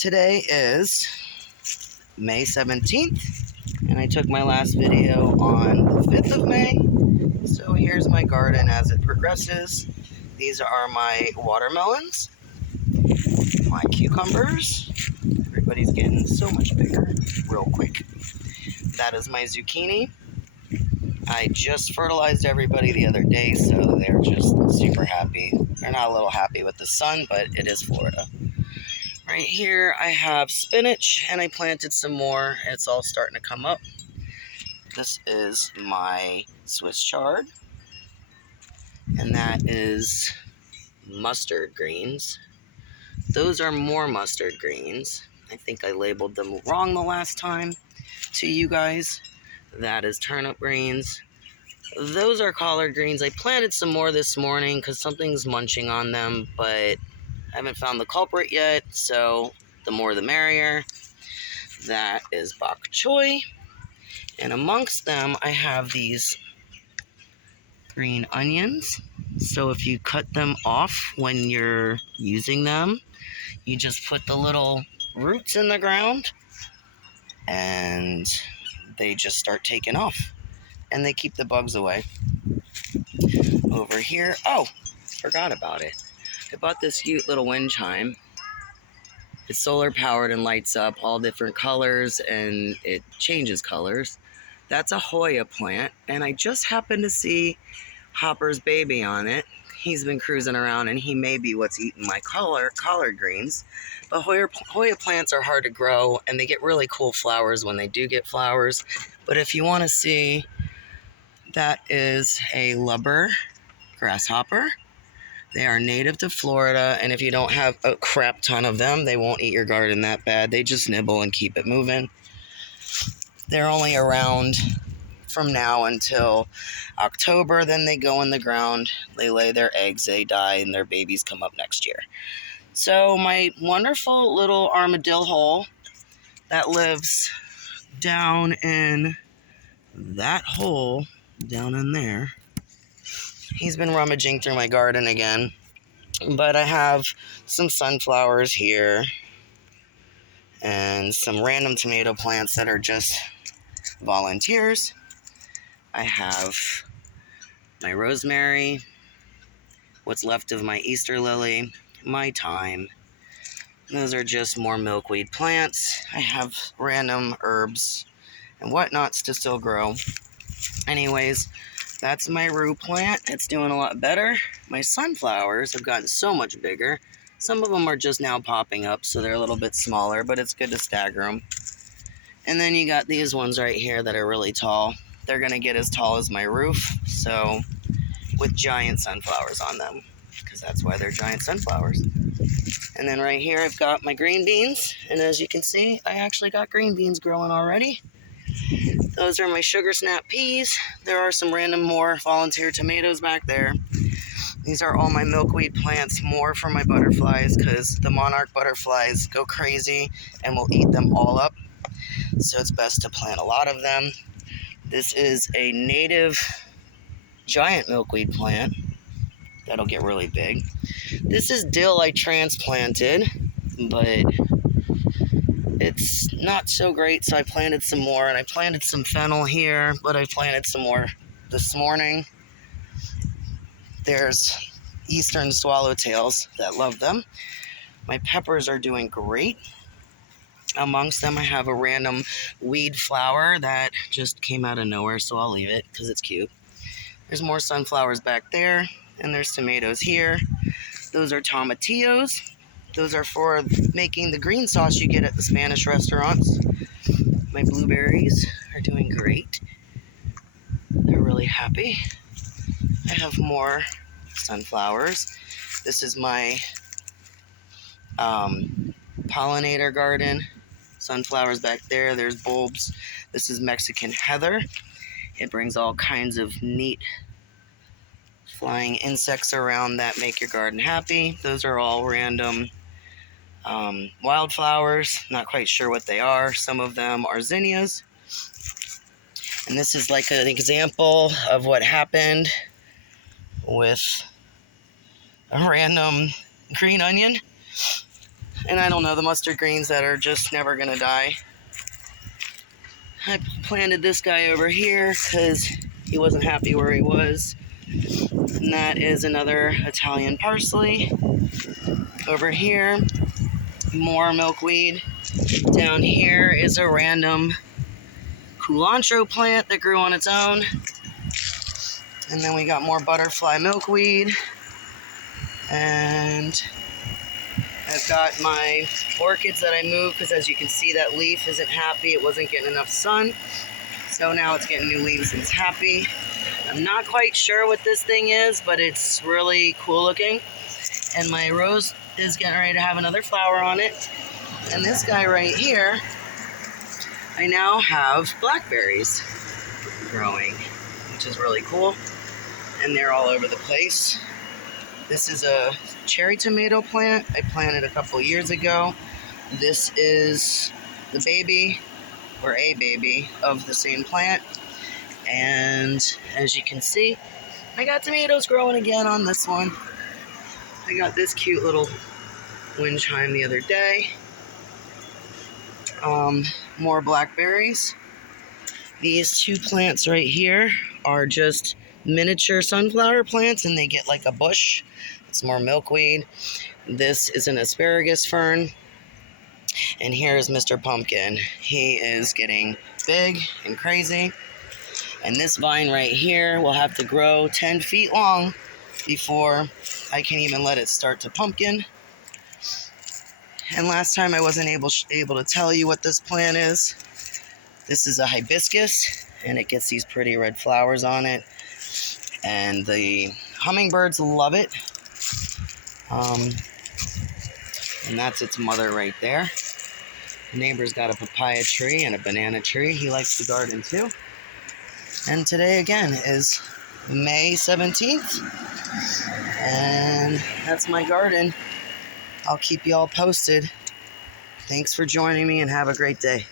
Today is May 17th, and I took my last video on the 5th of May. So here's my garden as it progresses. These are my watermelons, my cucumbers. Everybody's getting so much bigger real quick. That is my zucchini. I just fertilized everybody the other day, so they're just super happy. They're not a little happy with the sun, but it is Florida. Right here I have spinach, and I planted some more. It's all starting to come up. This is my Swiss chard, and that is mustard greens. Those are more mustard greens. I think I labeled them wrong the last time to you guys. That is turnip greens. Those are collard greens. I planted some more this morning because something's munching on them, but I haven't found the culprit yet, so the more the merrier. That is bok choy. And amongst them, I have these green onions. So if you cut them off when you're using them, you just put the little roots in the ground and they just start taking off. And they keep the bugs away. Over here, oh, forgot about it. I bought this cute little wind chime. It's solar powered and lights up all different colors, and it changes colors. That's a Hoya plant, and I just happened to see Hopper's baby on it. He's been cruising around, and he may be what's eating my collard greens. But Hoya plants are hard to grow, and they get really cool flowers when they do get flowers. But if you want to see, that is a lubber grasshopper. They are native to Florida, and if you don't have a crap ton of them, they won't eat your garden that bad. They just nibble and keep it moving. They're only around from now until October, then they go in the ground, they lay their eggs, they die, and their babies come up next year. So my wonderful little armadillo hole that lives down in that hole, down in there, he's been rummaging through my garden again. But I have some sunflowers here and some random tomato plants that are just volunteers. I have my rosemary, what's left of my Easter lily, my thyme. Those are just more milkweed plants. I have random herbs and whatnots to still grow. Anyways, that's my rue plant. It's doing a lot better. My sunflowers have gotten so much bigger. Some of them are just now popping up, so they're a little bit smaller, but it's good to stagger them. And then you got these ones right here that are really tall. They're going to get as tall as my roof, so with giant sunflowers on them, because that's why they're giant sunflowers. And then right here I've got my green beans, and as you can see, I actually got green beans growing already. Those are my sugar snap peas. There are some random more volunteer tomatoes back there. These are all my milkweed plants, more for my butterflies, because the monarch butterflies go crazy and will eat them all up. So it's best to plant a lot of them. This is a native giant milkweed plant that'll get really big. This is dill I transplanted, but it's not so great, so I planted some more, and I planted some fennel here, but I planted some more this morning. There's eastern swallowtails that love them. My peppers are doing great. Amongst them, I have a random weed flower that just came out of nowhere, so I'll leave it because it's cute. There's more sunflowers back there, and there's tomatoes here. Those are tomatillos. Those are for making the green sauce you get at the Spanish restaurants. My blueberries are doing great. They're really happy. I have more sunflowers. This is my pollinator garden. Sunflowers back there. There's bulbs. This is Mexican heather. It brings all kinds of neat flying insects around that make your garden happy. Those are all random wildflowers. Not quite sure what they are. Some of them are zinnias. And this is like an example of what happened with a random green onion. And I don't know, the mustard greens that are just never gonna die. I planted this guy over here because he wasn't happy where he was. And that is another Italian parsley. Over here, more milkweed. Down here is a random culantro plant that grew on its own. And then we got more butterfly milkweed. And I've got my orchids that I moved because, as you can see, that leaf isn't happy. It wasn't getting enough sun. So now it's getting new leaves and it's happy. I'm not quite sure what this thing is, but it's really cool looking. And my rose is getting ready to have another flower on it. And this guy right here, I now have blackberries growing, which is really cool. And they're all over the place. This is a cherry tomato plant I planted a couple years ago. This is the baby, or a baby, of the same plant. And as you can see, I got tomatoes growing again on this one. I got this cute little wind chime the other day. More blackberries. These two plants right here are just miniature sunflower plants, and they get like a bush. It's more milkweed. This is an asparagus fern. And here's Mr. Pumpkin. He is getting big and crazy. And this vine right here will have to grow 10 feet long before I can even let it start to pumpkin. And last time I wasn't able to tell you what this plant is. This is a hibiscus, and it gets these pretty red flowers on it. And the hummingbirds love it. And that's its mother right there. The neighbor's got a papaya tree and a banana tree. He likes the garden too. And today again is May 17th. And that's my garden. I'll keep you all posted. Thanks for joining me and have a great day.